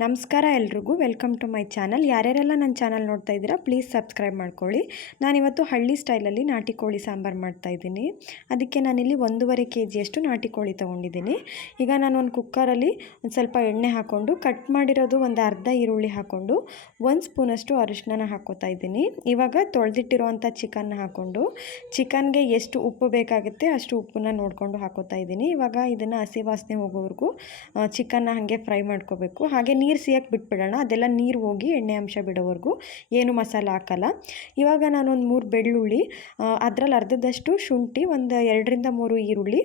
ನಮಸ್ಕಾರ ಎಲ್ರಿಗೂ, welcome to my channel. ಯಾರ್ಯಾರೆಲ್ಲ ನನ್ನ ಚಾನಲ್ ನೋಡ್ತಾ ಇದ್ದೀರಾ ಪ್ಲೀಸ್ ಸಬ್ಸ್ಕ್ರೈಬ್ ಮಾಡ್ಕೊಳ್ಳಿ. ನಾನಿವತ್ತು ಹಳ್ಳಿ ಸ್ಟೈಲಲ್ಲಿ ನಾಟಿ ಕೋಳಿ ಸಾಂಬಾರು ಮಾಡ್ತಾಯಿದ್ದೀನಿ. ಅದಕ್ಕೆ ನಾನಿಲ್ಲಿ 1.5 kg ನಾಟಿ ಕೋಳಿ ತೊಗೊಂಡಿದ್ದೀನಿ. ಈಗ ನಾನು ಒಂದು ಕುಕ್ಕರಲ್ಲಿ ಒಂದು ಸ್ವಲ್ಪ ಎಣ್ಣೆ ಹಾಕ್ಕೊಂಡು ಕಟ್ ಮಾಡಿರೋದು ಒಂದು ಅರ್ಧ ಈರುಳ್ಳಿ ಹಾಕ್ಕೊಂಡು 1 ಸ್ಪೂನಷ್ಟು ಅರಿಶಿನ ಹಾಕ್ಕೋತಾ ಇದ್ದೀನಿ. ಇವಾಗ ತೊಳೆದಿಟ್ಟಿರುವಂಥ ಚಿಕನ್ನ ಹಾಕ್ಕೊಂಡು ಚಿಕನ್ಗೆ ಎಷ್ಟು ಉಪ್ಪು ಬೇಕಾಗುತ್ತೆ ಅಷ್ಟು ಉಪ್ಪನ್ನ ನೋಡಿಕೊಂಡು ಹಾಕ್ಕೋತಾ ಇದ್ದೀನಿ. ಇವಾಗ ಇದನ್ನು ಹಸಿ ವಾಸನೆ ಹೋಗೋವರೆಗೂ ಚಿಕನ್ನ ಹಾಗೆ ಫ್ರೈ ಮಾಡ್ಕೋಬೇಕು. ಹಾಗೆ ನೀರು ಸಿಯಕ್ಕೆ ಬಿಟ್ಬಿಡೋಣ, ಅದೆಲ್ಲ ನೀರು ಹೋಗಿ ಎಣ್ಣೆ ಅಂಶ ಬಿಡೋವರೆಗೂ ಏನು ಮಸಾಲೆ ಹಾಕಲ್ಲ. ಇವಾಗ ನಾನೊಂದು 3 ಬೆಳ್ಳುಳ್ಳಿ, ಅದರಲ್ಲಿ ಅರ್ಧದಷ್ಟು ಶುಂಠಿ, ಒಂದು 2ರಿಂದ 3 ಈರುಳ್ಳಿ,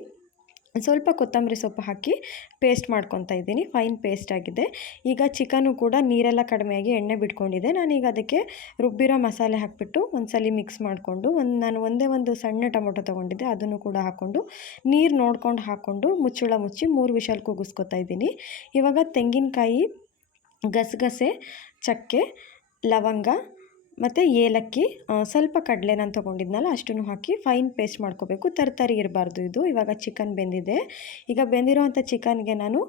ಸ್ವಲ್ಪ ಕೊತ್ತಂಬರಿ ಸೊಪ್ಪು ಹಾಕಿ ಪೇಸ್ಟ್ ಮಾಡ್ಕೊತಾ ಇದ್ದೀನಿ. ಫೈನ್ ಪೇಸ್ಟ್ ಆಗಿದೆ. ಈಗ ಚಿಕನು ಕೂಡ ನೀರೆಲ್ಲ ಕಡಿಮೆಯಾಗಿ ಎಣ್ಣೆ ಬಿಟ್ಕೊಂಡಿದೆ. ನಾನೀಗ ಅದಕ್ಕೆ ರುಬ್ಬಿರೋ ಮಸಾಲೆ ಹಾಕಿಬಿಟ್ಟು ಒಂದ್ಸಲಿ ಮಿಕ್ಸ್ ಮಾಡಿಕೊಂಡು ನಾನು ಒಂದೇ ಒಂದು ಸಣ್ಣ ಟೊಮೊಟೊ ತೊಗೊಂಡಿದ್ದೆ, ಅದನ್ನು ಕೂಡ ಹಾಕ್ಕೊಂಡು ನೀರು ನೋಡ್ಕೊಂಡು ಹಾಕ್ಕೊಂಡು ಮುಚ್ಚಳ ಮುಚ್ಚಿ 3 ವಿಷಲ್ ಕೂಗಿಸ್ಕೊತಾ ಇದ್ದೀನಿ. ಇವಾಗ ತೆಂಗಿನಕಾಯಿ, ಗಸಗಸೆ, ಚಕ್ಕೆ, ಲವಂಗ ಮತ್ತು ಏಲಕ್ಕಿ, ಸ್ವಲ್ಪ ಕಡಲೆ ನಾನು ತೊಗೊಂಡಿದ್ನಲ್ಲ ಅಷ್ಟನ್ನು ಹಾಕಿ ಫೈನ್ ಪೇಸ್ಟ್ ಮಾಡ್ಕೋಬೇಕು. ತರಕಾರಿ ಇರಬಾರ್ದು ಇದು. ಇವಾಗ ಚಿಕನ್ ಬೆಂದಿದೆ. ಈಗ ಬೆಂದಿರೋವಂಥ ಚಿಕನ್ಗೆ ನಾನು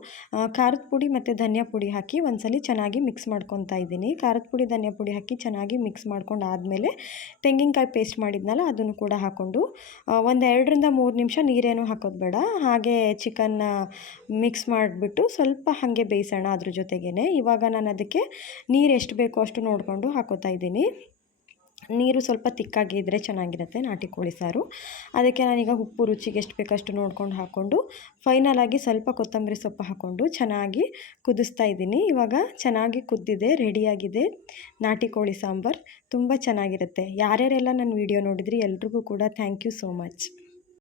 ಖಾರದ ಪುಡಿ ಮತ್ತು ಧನಿಯಾ ಪುಡಿ ಹಾಕಿ ಒಂದ್ಸಲಿ ಚೆನ್ನಾಗಿ ಮಿಕ್ಸ್ ಮಾಡ್ಕೊತಾ ಇದ್ದೀನಿ. ಖಾರದ ಪುಡಿ, ಧನಿಯಾ ಪುಡಿ ಹಾಕಿ ಚೆನ್ನಾಗಿ ಮಿಕ್ಸ್ ಮಾಡ್ಕೊಂಡು ಆದಮೇಲೆ ತೆಂಗಿನಕಾಯಿ ಪೇಸ್ಟ್ ಮಾಡಿದ್ನಲ್ಲ ಅದನ್ನು ಕೂಡ ಹಾಕ್ಕೊಂಡು ಒಂದು 2ರಿಂದ 3 ನಿಮಿಷ ನೀರೇನು ಹಾಕೋದು ಬೇಡ, ಹಾಗೆ ಚಿಕನ್ನ ಮಿಕ್ಸ್ ಮಾಡಿಬಿಟ್ಟು ಸ್ವಲ್ಪ ಹಾಗೆ ಬೇಯಿಸೋಣ ಅದ್ರ ಜೊತೆಗೇ. ಇವಾಗ ನಾನು ಅದಕ್ಕೆ ನೀರು ಎಷ್ಟು ಬೇಕೋ ಅಷ್ಟು ನೋಡಿಕೊಂಡು ಹಾಕೋತಾ ಇದ್ದೀನಿ. ನೀರು ಸ್ವಲ್ಪ ತಿಕ್ಕಾಗಿದ್ದರೆ ಚೆನ್ನಾಗಿರುತ್ತೆ ನಾಟಿ ಕೋಳಿ ಸಾರು. ಅದಕ್ಕೆ ನಾನೀಗ ಉಪ್ಪು ರುಚಿಗೆ ಎಷ್ಟು ಬೇಕಷ್ಟು ನೋಡ್ಕೊಂಡು ಹಾಕ್ಕೊಂಡು ಫೈನಲಾಗಿ ಸ್ವಲ್ಪ ಕೊತ್ತಂಬರಿ ಸೊಪ್ಪು ಹಾಕ್ಕೊಂಡು ಚೆನ್ನಾಗಿ ಕುದಿಸ್ತಾ ಇದ್ದೀನಿ. ಇವಾಗ ಚೆನ್ನಾಗಿ ಕುದ್ದಿದೆ, ರೆಡಿಯಾಗಿದೆ ನಾಟಿ ಕೋಳಿ ಸಾಂಬಾರು. ತುಂಬ ಚೆನ್ನಾಗಿರುತ್ತೆ. ಯಾರ್ಯಾರೆಲ್ಲ ನನ್ನ ವಿಡಿಯೋ ನೋಡಿದ್ರಿ ಎಲ್ರಿಗೂ ಕೂಡ ಥ್ಯಾಂಕ್ ಯು ಸೋ ಮಚ್.